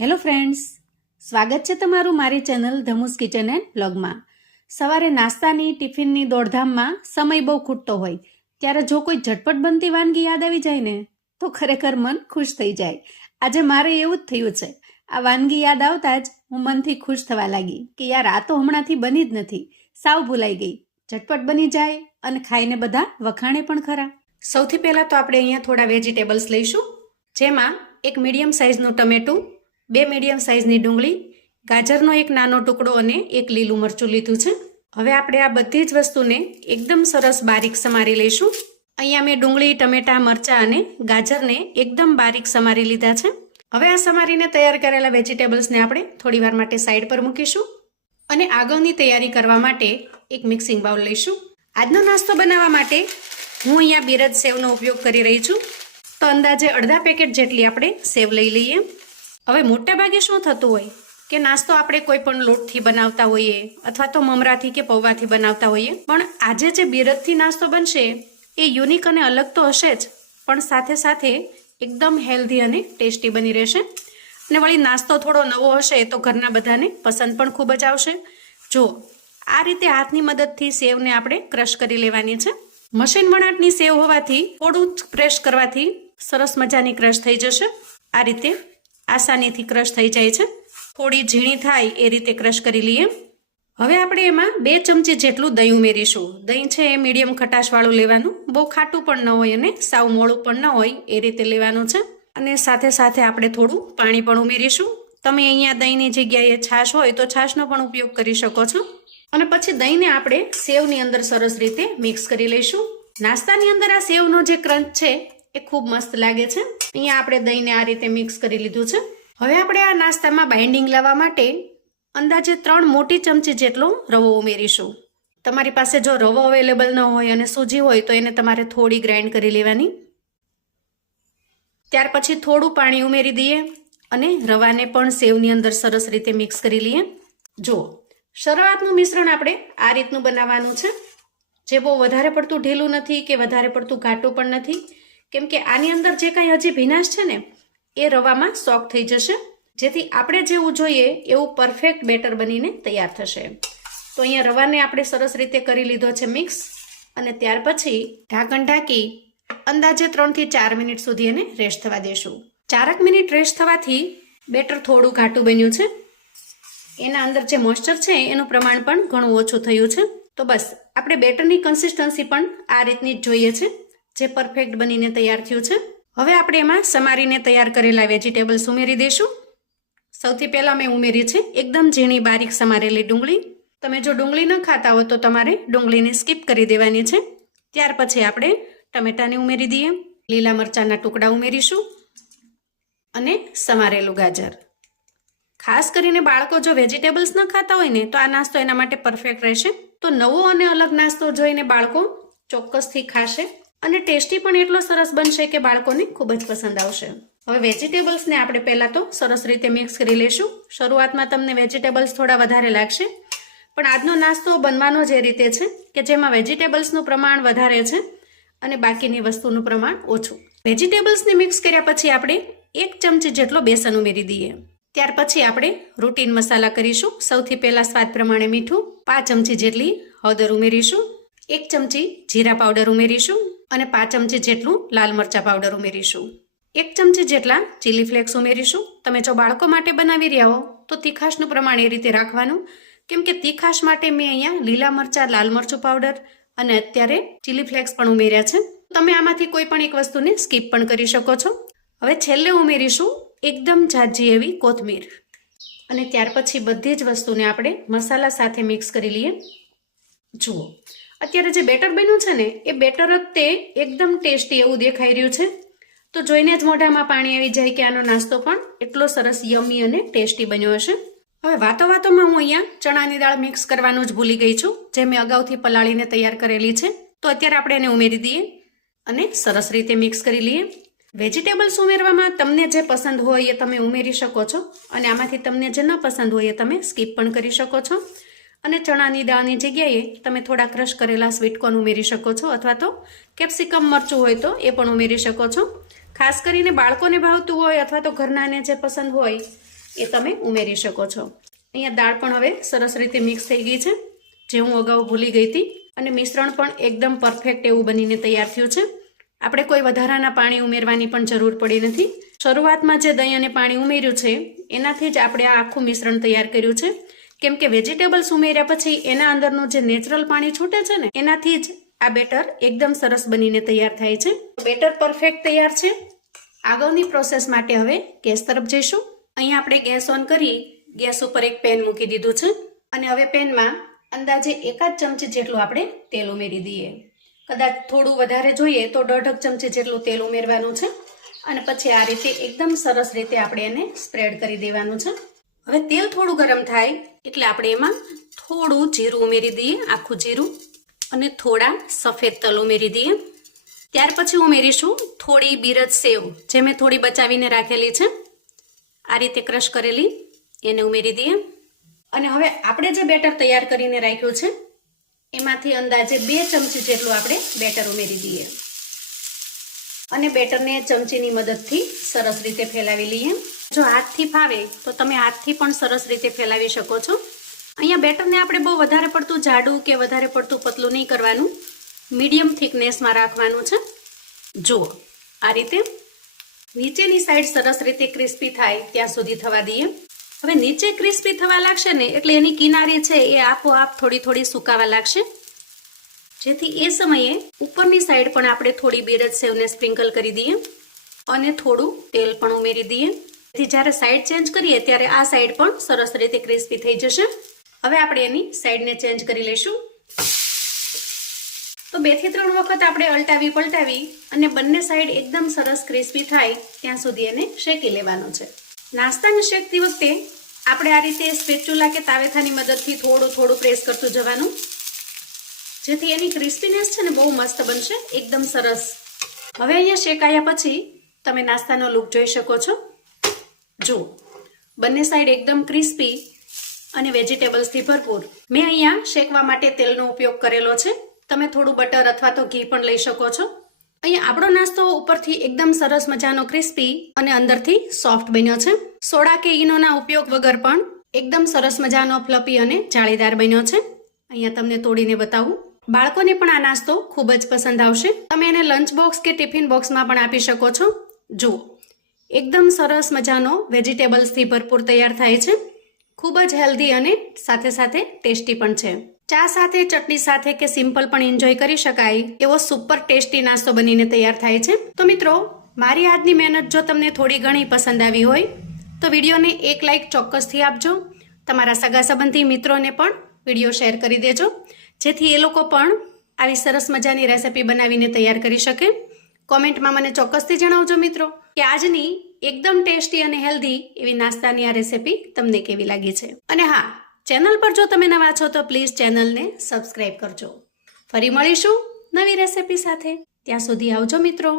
Hello friends, સ્વાગત છે તમારું મારી ચેનલ ધમુસ કિચન એન્ડ બ્લોગમાં. સવારે નાસ્તાની ટિફિનની દોડધામમાં સમય બહુ ખૂટતો હોય ત્યારે જો કોઈ ઝટપટ બનતી વાનગી યાદ આવી જાય ને તો ખરેખર મન ખુશ થઈ જાય. આજે મારે એવું જ થયું છે. આ વાનગી યાદ આવતા જ હું મનથી ખુશ થવા લાગી કે યાર આ તો હમણાંથી બની જ નથી, સાવ ભૂલાઈ ગઈ. ઝટપટ બની જાય અને ખાઈને બધા વખાણે પણ ખરા. સૌથી પહેલાં તો આપણે અહીંયા થોડા વેજીટેબલ્સ લઈશું, જેમાં એક મીડિયમ સાઇઝનું ટમેટું, 2 મીડિયમ સાઇઝની ડુંગળી, ગાજરનો એક નાનો ટુકડો અને એક લીલું મરચું લીધું છે. હવે આપણે આ બધી જ વસ્તુને એકદમ સરસ બારીક સમારી લઈશું. અહીંયા મેં ડુંગળી, ટમેટાં, મરચાં અને ગાજરને એકદમ બારીક સમારી લીધા છે. હવે આ સમારીને તૈયાર કરેલા વેજીટેબલ્સને આપણે થોડી વાર માટે સાઈડ પર મૂકીશું અને આગળની તૈયારી કરવા માટે એક મિક્સિંગ બાઉલ લઈશું. આજનો નાસ્તો બનાવવા માટે હું અહીંયા બિરજ સેવનો ઉપયોગ કરી રહી છું. તો અંદાજે અડધા પેકેટ જેટલી આપણે સેવ લઈ લઈએ. હવે મોટા ભાગે શું થતું હોય કે નાસ્તો આપણે કોઈ પણ લોટથી બનાવતા હોઈએ અથવા તો મમરાથી કે પૌવાથી બનાવતા હોઈએ, પણ આજે જે બિરજથી નાસ્તો બનશે એ યુનિક અને અલગ તો હશે જ, પણ સાથે સાથે એકદમ હેલ્ધી અને ટેસ્ટી બની રહેશે. અને વળી નાસ્તો થોડો નવો હશે તો ઘરના બધાને પસંદ પણ ખૂબ જ આવશે. જો આ રીતે હાથની મદદથી સેવને આપણે ક્રશ કરી લેવાની છે. મશીન વણાટની સેવ હોવાથી થોડું જ પ્રેસ કરવાથી સરસ મજાની ક્રશ થઈ જશે. આ રીતે આસાનીથી ક્રશ થઈ જાય છે. થોડી ઝીણી થાય એ રીતે ક્રશ કરી લઈએ. હવે આપણે એમાં 2 ચમચી જેટલું દહીં ઉમેરીશું. દહીં છે એ મીડિયમ ખટાશવાળું લેવાનું, બહુ ખાટું પણ ન હોય અને સાવ મોળું પણ ન હોય એ રીતે લેવાનું છે. અને સાથે સાથે આપણે થોડું પાણી પણ ઉમેરીશું. તમે અહીંયા દહીંની જગ્યાએ છાશ હોય તો છાશનો પણ ઉપયોગ કરી શકો છો. અને પછી દહીંને આપણે સેવની અંદર સરસ રીતે મિક્સ કરી લઈશું. નાસ્તાની અંદર આ સેવનો જે ક્રંચ છે એ ખૂબ મસ્ત લાગે છે. અહીંયા આપણે દહીંને આ રીતે મિક્સ કરી લીધું છે. હવે આપણે આ નાસ્તામાં બાઇન્ડિંગ લાવવા માટે અંદાજે 3 મોટી ચમચી જેટલો રવો ઉમેરીશું. તમારી પાસે જો રવો અવેલેબલ ન હોય અને સૂજી હોય તો એને તમારે થોડી ગ્રાઇન્ડ કરી લેવાની. ત્યાર પછી થોડું પાણી ઉમેરી દઈએ અને રવાને પણ સેવની અંદર સરસ રીતે મિક્સ કરી લઈએ. જુઓ, શરૂઆતનું મિશ્રણ આપણે આ રીતનું બનાવવાનું છે, જે બહુ વધારે પડતું ઢીલું નથી કે વધારે પડતું ઘાટું પણ નથી, કેમ કે આની અંદર જે કાંઈ હજી ભીનાશ છે ને એ રવામાં સોક થઈ જશે, જેથી આપણે જેવું જોઈએ એવું પરફેક્ટ બેટર બનીને તૈયાર થશે. તો અહીંયા રવાને આપણે સરસ રીતે કરી લીધો છે મિક્સ, અને ત્યાર પછી ઢાંકણ ઢાંકી અંદાજે 3 થી 4 મિનિટ સુધી એને રેસ્ટ થવા દેશું. 4 મિનિટ રેસ્ટ થવાથી બેટર થોડું ઘાટું બન્યું છે. એના અંદર જે મોઇસ્ચર છે એનું પ્રમાણ પણ ઘણું ઓછું થયું છે. તો બસ આપણે બેટરની કન્સિસ્ટન્સી પણ આ રીતની જ જોઈએ છે, જે પરફેક્ટ બનીને તૈયાર થયું છે. હવે આપણે એમાં સમારીને તૈયાર કરેલા વેજીટેબલ્સ ઉમેરી દઈશું. સૌથી પહેલાં મેં ઉમેરી છે એકદમ ઝીણી બારીક સમારેલી ડુંગળી. તમે જો ડુંગળી ન ખાતા હો તો તમારે ડુંગળીને સ્કીપ કરી દેવાની છે. ત્યાર પછી આપણે ટમેટાને ઉમેરી દઈએ, લીલા મરચાંના ટુકડા ઉમેરીશું અને સમારેલું ગાજર. ખાસ કરીને બાળકો જો વેજીટેબલ્સ ન ખાતા હોય ને તો આ નાસ્તો એના માટે પરફેક્ટ રહેશે. તો નવો અને અલગ નાસ્તો જોઈને બાળકો ચોક્કસથી ખાશે અને ટેસ્ટી પણ એટલો સરસ બનશે કે બાળકોને ખૂબ જ પસંદ આવશે. હવે વેજીટેબલ્સને આપણે પહેલાં તો સરસ રીતે મિક્સ કરી લઈશું. શરૂઆતમાં તમને વેજીટેબલ્સ થોડા વધારે લાગશે, પણ આજનો નાસ્તો બનવાનો જ એ રીતે છે કે જેમાં વેજીટેબલ્સનું પ્રમાણ વધારે છે અને બાકીની વસ્તુનું પ્રમાણ ઓછું. વેજીટેબલ્સને મિક્સ કર્યા પછી આપણે 1 ચમચી જેટલો બેસન ઉમેરી દઈએ. ત્યાર પછી આપણે રૂટીન મસાલા કરીશું. સૌથી પહેલાં સ્વાદ પ્રમાણે મીઠું, 5 ચમચી જેટલી હળદર ઉમેરીશું, 1 ચમચી જીરા પાવડર ઉમેરીશું અને 5 ચમચી જેટલું લાલ મરચાં પાવડર ઉમેરીશું. 1 ચમચી જેટલા ચીલી ફ્લેક્સ ઉમેરીશું. તમે જો બાળકો માટે બનાવી રહ્યા હો તો તીખાશનું પ્રમાણ એ રીતે રાખવાનું, કેમ કે તીખાશ માટે મેં અહીંયા લીલા મરચાં, લાલ મરચું પાવડર અને અત્યારે ચીલી ફ્લેક્સ પણ ઉમેર્યા છે. તમે આમાંથી કોઈ પણ એક વસ્તુને સ્કીપ પણ કરી શકો છો. હવે છેલ્લે ઉમેરીશું એકદમ ઝાઝી એવી કોથમીર, અને ત્યાર પછી બધી જ વસ્તુને આપણે મસાલા સાથે મિક્સ કરી લઈએ. જુઓ, અત્યારે જે બેટર બન્યું છે ને એ બેટર જ તે એકદમ ટેસ્ટી એવું દેખાઈ રહ્યું છે. તો જોઈને જ મોઢામાં પાણી આવી જાય કે આનો નાસ્તો પણ એટલો સરસ યમી અને ટેસ્ટી બન્યો હશે. હવે વાતોમાં હું અહીંયા ચણાની દાળ મિક્સ કરવાનું જ ભૂલી ગઈ છું, જે મેં અગાઉથી પલાળીને તૈયાર કરેલી છે. તો અત્યારે આપણે એને ઉમેરી દઈએ અને સરસ રીતે મિક્સ કરી લઈએ. વેજીટેબલ્સ ઉમેરવામાં તમને જે પસંદ હોય એ તમે ઉમેરી શકો છો, અને આમાંથી તમને જે ન પસંદ હોય એ તમે સ્કીપ પણ કરી શકો છો. અને ચણાની દાળની જગ્યાએ તમે થોડા ક્રશ કરેલા સ્વીટકોર્ન ઉમેરી શકો છો, અથવા તો કેપ્સિકમ મરચું હોય તો એ પણ ઉમેરી શકો છો. ખાસ કરીને બાળકોને ભાવતું હોય અથવા તો ઘરનાને જે પસંદ હોય એ તમે ઉમેરી શકો છો. અહીંયા દાળ પણ હવે સરસ રીતે મિક્સ થઈ ગઈ છે, જે હું અગાઉ ભૂલી ગઈ હતી. અને મિશ્રણ પણ એકદમ પરફેક્ટ એવું બનીને તૈયાર થયું છે. આપણે કોઈ વધારાના પાણી ઉમેરવાની પણ જરૂર પડી નથી. શરૂઆતમાં જે દહીં અને પાણી ઉમેર્યું છે એનાથી જ આપણે આ આખું મિશ્રણ તૈયાર કર્યું છે. કેમ કે વેજીટેબલ્સ ઉમેર્યા પછી એના અંદરનું જે નેચરલ પાણી છૂટે છે ને, એનાથી જ આ બેટર એકદમ સરસ બનીને તૈયાર થાય છે. બેટર પરફેક્ટ તૈયાર છે. આગળની પ્રોસેસ માટે હવે ગેસ તરફ જઈશું. અહીંયા આપણે ગેસ ઓન કરી ગેસ ઉપર એક પેન મૂકી દીધું છે અને હવે પેનમાં અંદાજે 1 ચમચી જેટલું આપણે તેલ ઉમેરી દઈએ. કદાચ થોડું વધારે જોઈએ તો 1.5 ચમચી જેટલું તેલ ઉમેરવાનું છે અને પછી આ રીતે એકદમ સરસ રીતે આપણે એને સ્પ્રેડ કરી દેવાનું છે. હવે તેલ થોડું ગરમ થાય એટલે આપણે એમાં થોડું જીરું ઉમેરી દઈએ, આખું જીરું, અને થોડા સફેદ તલ ઉમેરી દઈએ. ત્યાર પછી ઉમેરીશું થોડી બિરજ સેવ, જે મેં થોડી બચાવીને રાખેલી છે, આ રીતે ક્રશ કરેલી, એને ઉમેરી દઈએ. અને હવે આપણે જે બેટર તૈયાર કરીને રાખ્યું છે એમાંથી અંદાજે 2 ચમચી જેટલું આપણે બેટર ઉમેરી દઈએ અને બેટરને ચમચીની મદદથી સરસ રીતે ફેલાવી લઈએ. જો હાથથી ફાવે તો તમે હાથથી પણ સરસ રીતે ફેલાવી શકો છો. અહીંયા બેટરને આપણે બહુ વધારે પડતું જાડું કે વધારે પડતું પતલું નહીં કરવાનું, મીડિયમ થિકનેસમાં રાખવાનું છે. જુઓ, આ રીતે નીચેની સાઈડ સરસ રીતે ક્રિસ્પી થાય ત્યાં સુધી થવા દઈએ. હવે નીચે ક્રિસ્પી થવા લાગશે ને એટલે એની કિનારી છે એ આપોઆપ થોડી થોડી સુકાવા લાગશે, જેથી એ સમયે ઉપરની સાઈડ પણ આપણે થોડી બિરજ સેવને સ્પ્રિંકલ કરી દઈએ અને થોડું તેલ પણ ઉમેરી દઈએ. જેથી જ્યારે સાઈડ ચેન્જ કરીએ ત્યારે આ સાઈડ પણ સરસ રીતે ક્રિસ્પી થઈ જશે. હવે આપણે એની સાઈડને ચેન્જ કરી લઈશું. તો 2 થી 3 વખત આપણે અલટાવી પલટાવી અને બંને સાઈડ એકદમ સરસ ક્રિસ્પી થાય ત્યાં સુધી એને શેકી લેવાનું છે. નાસ્તાને શેકતી વખતે આપણે આ રીતે સ્પેચ્યુલા કે તાવેથાની મદદથી થોડું થોડું પ્રેસ કરતું જવાનું, જેથી એની ક્રિસ્પીનેસ છે ને બહુ મસ્ત બનશે, એકદમ સરસ. હવે અહીંયા શેકાયા પછી તમે નાસ્તાનો લુક જોઈ શકો છો. જુઓ, બંને સાઈડ એકદમ ક્રિસ્પી અને વેજીટેબલ્સથી ભરપૂર. મેં અહીંયા શેકવા માટે તેલનો ઉપયોગ કરેલો છે. તમે થોડું બટર અથવા તો ઘી પણ લઈ શકો છો. અહીંયા આપણો નાસ્તો ઉપરથી એકદમ સરસ મજાનો ક્રિસ્પી અને અંદરથી સોફ્ટ બન્યો છે. સોડા કે ઈનોના ઉપયોગ વગર પણ એકદમ સરસ મજાનો ફ્લફી અને જાળીદાર બન્યો છે. અહીંયા તમને તોડીને બતાવું. બાળકોને પણ આ નાસ્તો ખૂબ જ પસંદ આવશે. તમે એને લંચ બોક્સ કે ટિફિન બોક્સમાં પણ આપી શકો છો. જુઓ, એકદમ સરસ મજાનો વેજીટેબલ્સથી ભરપૂર તૈયાર થાય છે. ખૂબ જ હેલ્ધી અને સાથે સાથે ટેસ્ટી પણ છે. ચા સાથે, ચટણી સાથે કે સિમ્પલ પણ એન્જોય કરી શકાય એવો સુપર ટેસ્ટી નાસ્તો બનીને તૈયાર થાય છે. તો મિત્રો, મારી આજની મહેનત જો તમને થોડી ઘણી પસંદ આવી હોય તો વિડીયોને એક લાઇક ચોક્કસથી આપજો. તમારા સગા સંબંધી મિત્રોને પણ વિડીયો શેર કરી દેજો, જેથી એ લોકો પણ આવી સરસ મજાની રેસિપી બનાવીને તૈયાર કરી શકે. કોમેન્ટમાં મને ચોક્કસથી જણાવજો મિત્રો કે આજની એકદમ ટેસ્ટી અને હેલ્ધી એવી નાસ્તાની આ રેસિપી તમને કેવી લાગી છે. અને હા, ચેનલ પર જો તમે નવા છો તો પ્લીઝ ચેનલને સબસ્ક્રાઇબ કરજો. ફરી મળીશું નવી રેસિપી સાથે. ત્યાં સુધી આવજો મિત્રો.